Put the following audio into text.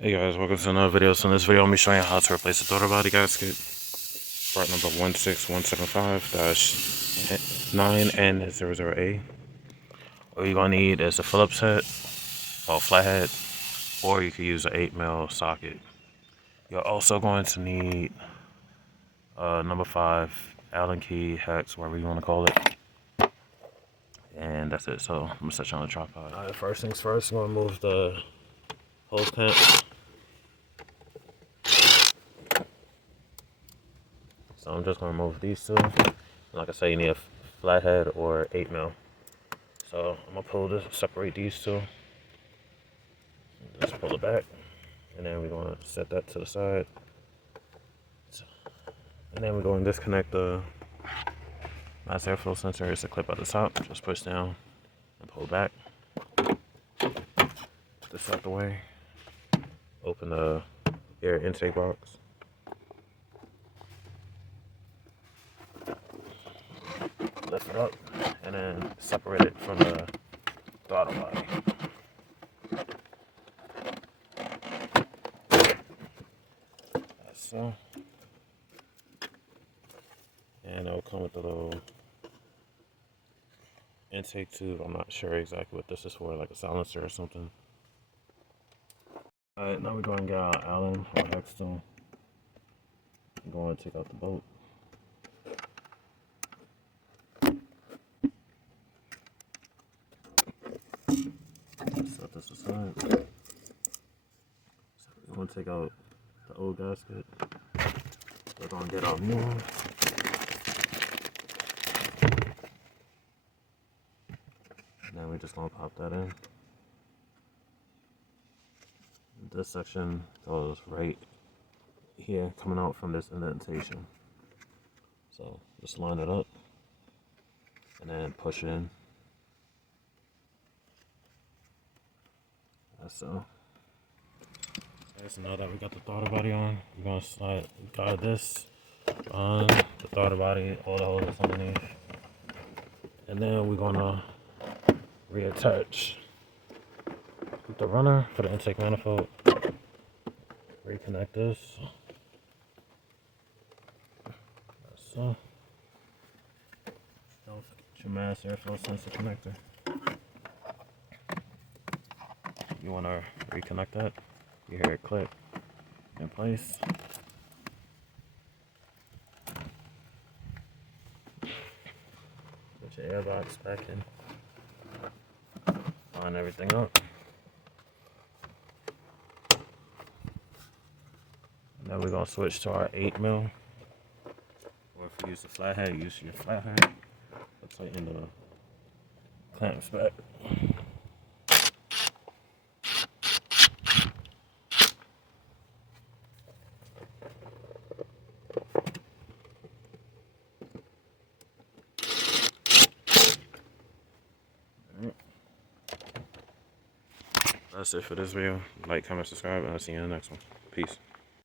Hey guys, welcome to another video. So in this video, I'm going to be showing you how to replace the throttle body gasket. Part number 16175-9N00A. What you're going to need is a Phillips head, or flathead, or you could use an 8mm socket. You're also going to need number 5 Allen key, hex, whatever you want to call it. And that's it. So I'm going to set you on the tripod. Alright, first things first, I'm going to move the hose clamp. So I'm just going to remove these two. Like I say, you need a flathead or 8mm. So I'm going to pull this, separate these two. Just pull it back. And then we're going to set that to the side. And then we're going to disconnect the mass airflow sensor. It's a clip at the top. Just push down and pull back. Put this out the way. Open the air intake box. Lift it up and then separate it from the throttle body. That's so. And it'll come with a little intake tube. I'm not sure exactly what this is for, like a silencer or something. Alright, now we're going to get our Allen or Hex Tool. I'm going to take out the bolt. Set this aside. So we're going to take out the old gasket. We're going to get our new one. And then we're just going to pop that in. This section goes right here, coming out from this indentation. So just line it up and then push it in. That's so. So now that we got the throttle body on, we're gonna guide this on the throttle body, all the hoses underneath, and then we're gonna reattach the runner for the intake manifold. Reconnect this. So, don't forget your mass airflow sensor connector. You want to reconnect that. You hear it click in place. Put your airbox back in. Line everything up. Now we're going to switch to our 8mm. Or if you use the flathead, use your flathead. Let's tighten the clamps back. That's it for this video. Like, comment, subscribe, and I'll see you in the next one. Peace.